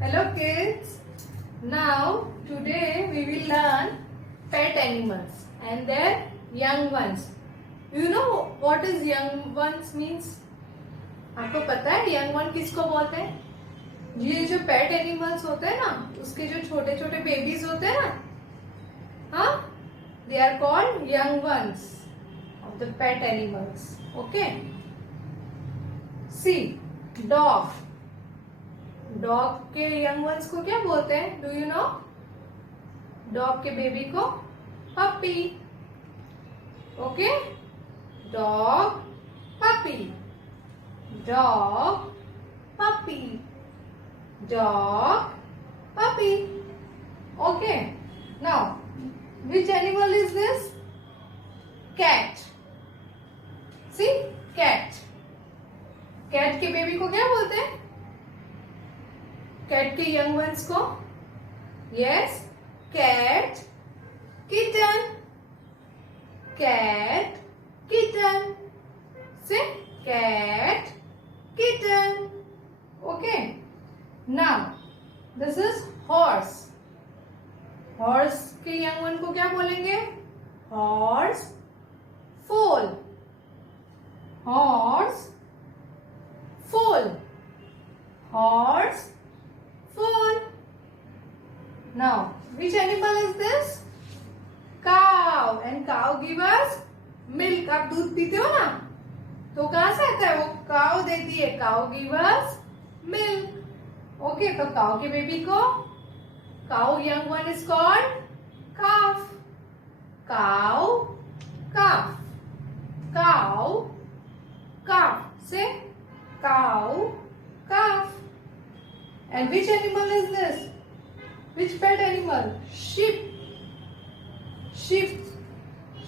Hello kids. Now today we will learn pet animals and their young ones. You know what is young ones means? आपको पता है young one किसको बोलते हैं? ये जो pet animals होते हैं ना, उसके जो छोटे छोटे बेबीज होते हैं ना, हाँ, they are called young ones of the pet animals. Okay? See, dog. Dog के यंग वंस को क्या बोलते हैं? Do you know? डॉग के बेबी को puppy. Okay, dog puppy, dog puppy, dog puppy. Okay, now which animal is this? Cat. See, cat. Cat के baby को क्या बोलते हैं? कैट के यंग वंस को? Yes, cat, kitten, cat, kitten. Say cat, kitten. Okay, now this is horse. Horse के young one को क्या बोलेंगे? हॉर्स, फोल. हॉर्स, फोल. Horse, foal. Now, which animal is this? Cow. And cow give us milk. आप दूध पीते हो ना, तो कहाँ से आता है? वो cow देती है. Cow give us milk. Okay, तो cow के बेबी को, cow young one is called calf. Cow, calf. Cow, calf. Say cow, calf. And which animal is this? Which pet animal? Sheep. Sheep.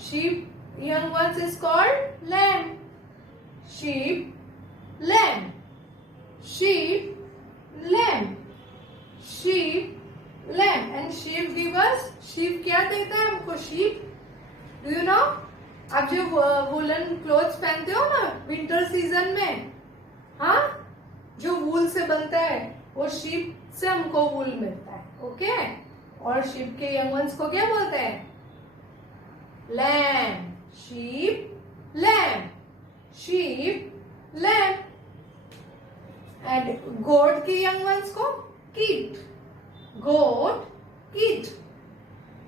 Sheep young ones is called lamb. Sheep, lamb. Sheep, lamb. Sheep, lamb. And sheep give us, sheep क्या देता है हमको? sheep, do you know? आप जो woollen clothes पहनते हो ना winter season में, हाँ, जो वूल से बनता है, वो शीप से हमको वूल मिलता है. ओके, और शीप के यंग वंस को क्या बोलते हैं? Lamb. Sheep, lamb. Sheep, lamb. And goat के यंग वंस को kid. Goat, kid.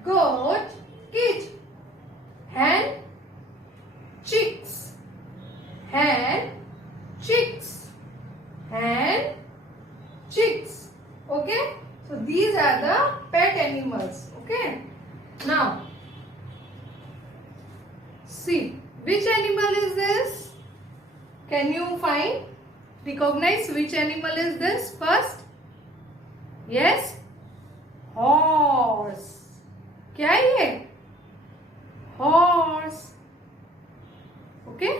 Goat, kid. Hen, chicks. Hen, chicks. Hen, chicks. Okay, so these are the pet animals. Okay, now see, which animal is this? Can you recognize which animal is this first? Yes, horse. क्या है ये? Horse. Okay,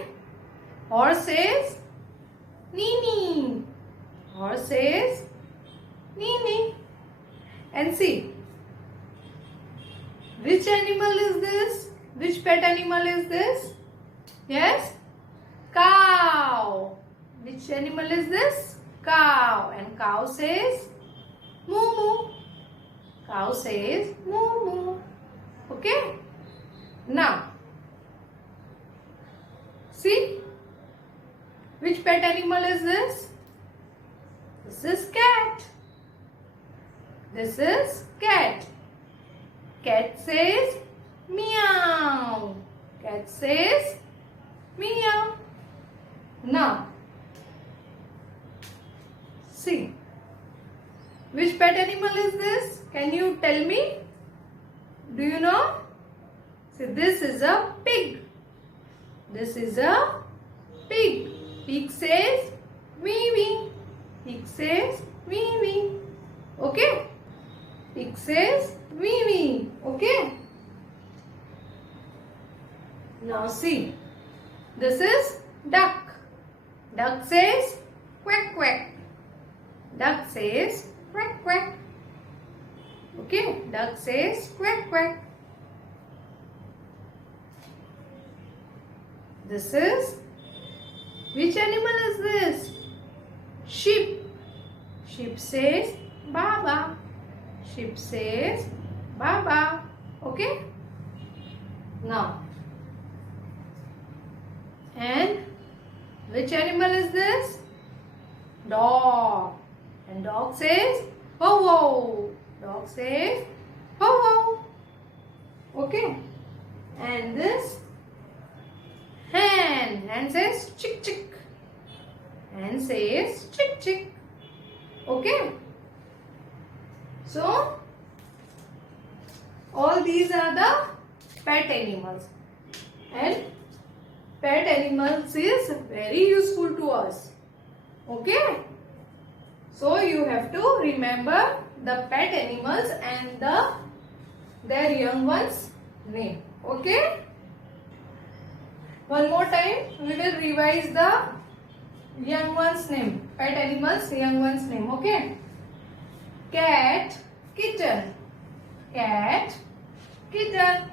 horse says Nini. Horse says Nini. And see, which animal is this? Which pet animal is this? Yes, cow. Which animal is this? Cow. And cow says moo moo. Cow says moo moo. Okay, now see, which pet animal is this? This is cat. This is cat. Cat says meow. Cat says meow. Now, see, which pet animal is this? Can you tell me? Do you know? See, this is a pig. This is a pig. Pig says wee wee. Pig says wee wee. Okay? Pig says wee wee. Okay? Now see, this is duck. Duck says quack quack. Duck says quack quack. Okay? Duck says quack quack. This is, which animal is this? Sheep. Sheep says Baba. Sheep says Baba. Okay. Now, and which animal is this? Dog. And dog says ho ho. Dog says ho ho. Okay. And this hen. Hen says chick chick. Hen says chick chick. Okay. So all these are the pet animals, and pet animals is very useful to us. Okay. So you have to remember the pet animals and their young ones name. Okay. One more time we will revise the young ones name. Pet animals young ones name. Okay. Cat, kitten. Cat, kitten.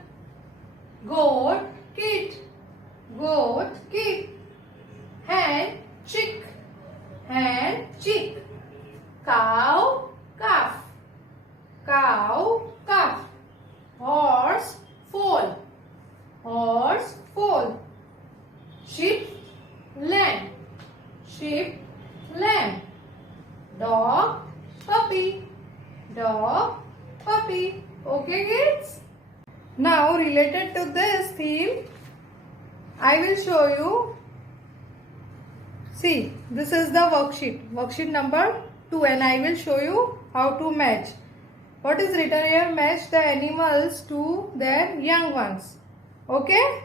Goat, kid. Goat, kid. Hen, chick. Hen, chick. Cow, calf. Cow, calf. Horse, foal. Horse, foal. Sheep, lamb. Sheep, lamb. Dog, puppy. Dog, puppy. Okay, kids? Now, related to this theme, I will show you. See, this is the worksheet. Worksheet number 2, and I will show you how to match. What is written here? Match the animals to their young ones. Okay?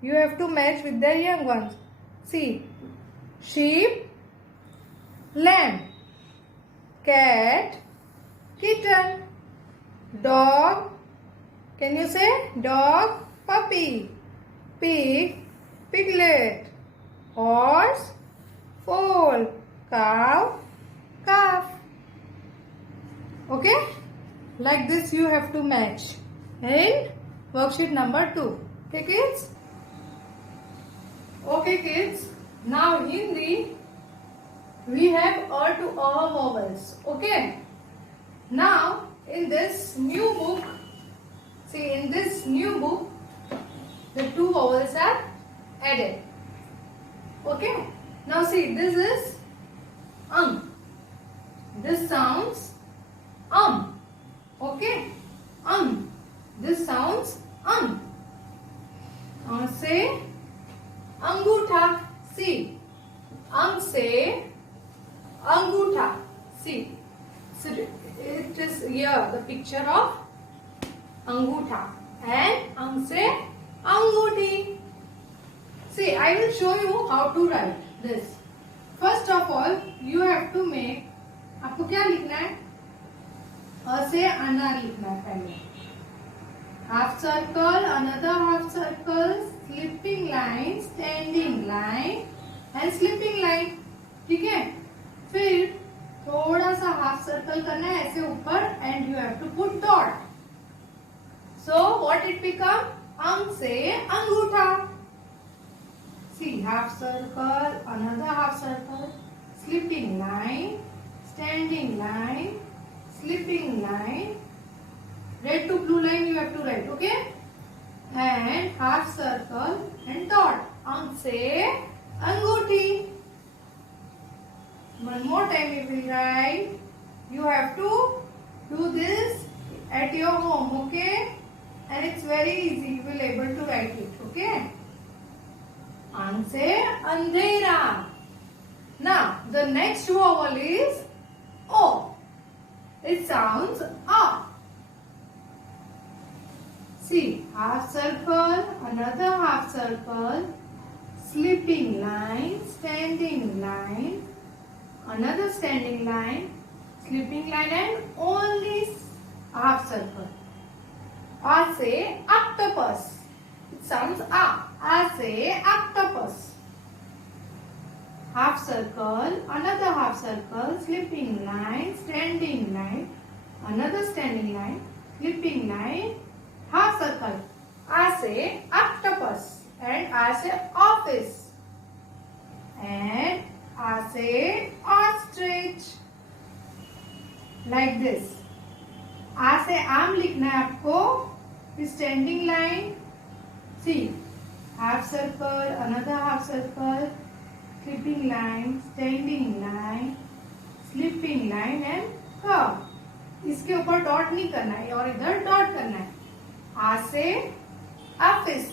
You have to match with their young ones. See, sheep, lamb. Cat, kitten. Dog, can you say? Dog, puppy. Pig, piglet. Horse, foal. Cow, calf. Okay? Like this you have to match. And worksheet number 2. Okay, kids? Okay, kids. Now Hindi, we have a to a vowels. Okay? Now, in this new book, see, in this new book, the 2 vowels are added. Okay? Now see, this is This sounds Okay? This sounds Say Angutha. See. Say Angutha. See. So it is here the picture of Angutha. And say Anguti. See, I will show you how to write this. First of all, you have to make. आपको क्या लिखना है? अ से अनार लिखना है पहले. Half circle, another half circle, slipping line, standing line, and slipping line. ठीक है? फिर थोड़ा सा हाफ सर्कल करना है ऐसे ऊपर, and you have to put dot. So what it become? से अंगूठा. See, half circle, another half circle, slipping line, standing line, slipping line. Red to blue line you have to write, okay? And half circle and dot. से अंगूठी. One more time we will write. You have to do this at your home, okay? And it's very easy. You will able to write it, okay? से अंधेरा. Now the next vowel is O. It sounds A. See, half circle, another half circle, slipping line, standing line, another standing line, slipping line, and only half circle. A say octopus. It sounds A. A say octopus. Half circle, another half circle, slipping line, standing line, another standing line, slipping line, half circle. I say octopus, and I say office, and I say ostrich. like this. आ से आम लिखना है आपको. Standing line. See, half circle, another half circle, slipping line, standing line, slipping line and curve. इसके ऊपर dot नहीं करना है और इधर डॉट करना है. आ से office,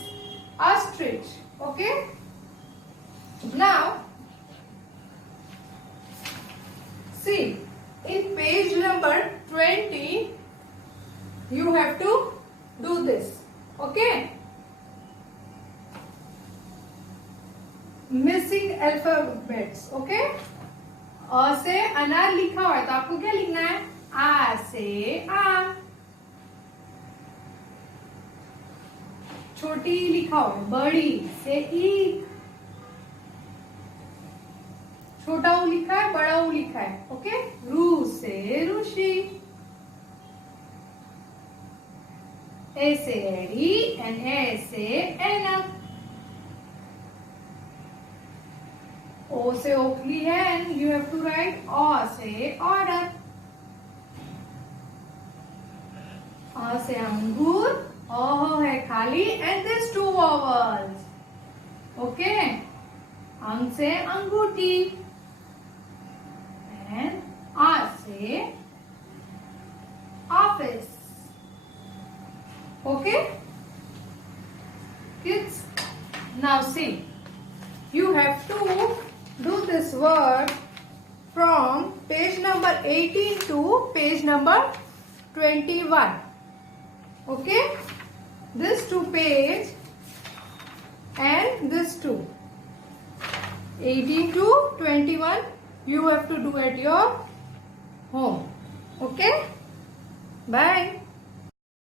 ostrich. Okay. Now, see, in page number 20, you have to do this. Okay. Missing alphabets. Okay. अ से अनार लिखा हुआ है तो आपको क्या लिखना है? आ से आम. छोटी लिखा हुआ है. बड़ी से ईख. छोटा ऊ लिखा है, बड़ा ऊ लिखा है. ओके. रू से ऋषि. ए से एड़ी एंड ए से ऐनक. ओ से ओखली है and you have to write ऑ से औरत. अ से अंगूर. अ है खाली and this two vowels. Okay. अंग से अंगूठी एंड आ से office. Okay, kids, now see, you have to do this word from page number 18 to page number 21. Okay, this two page and this two. 18 to 21 you have to do at your home. Okay, bye.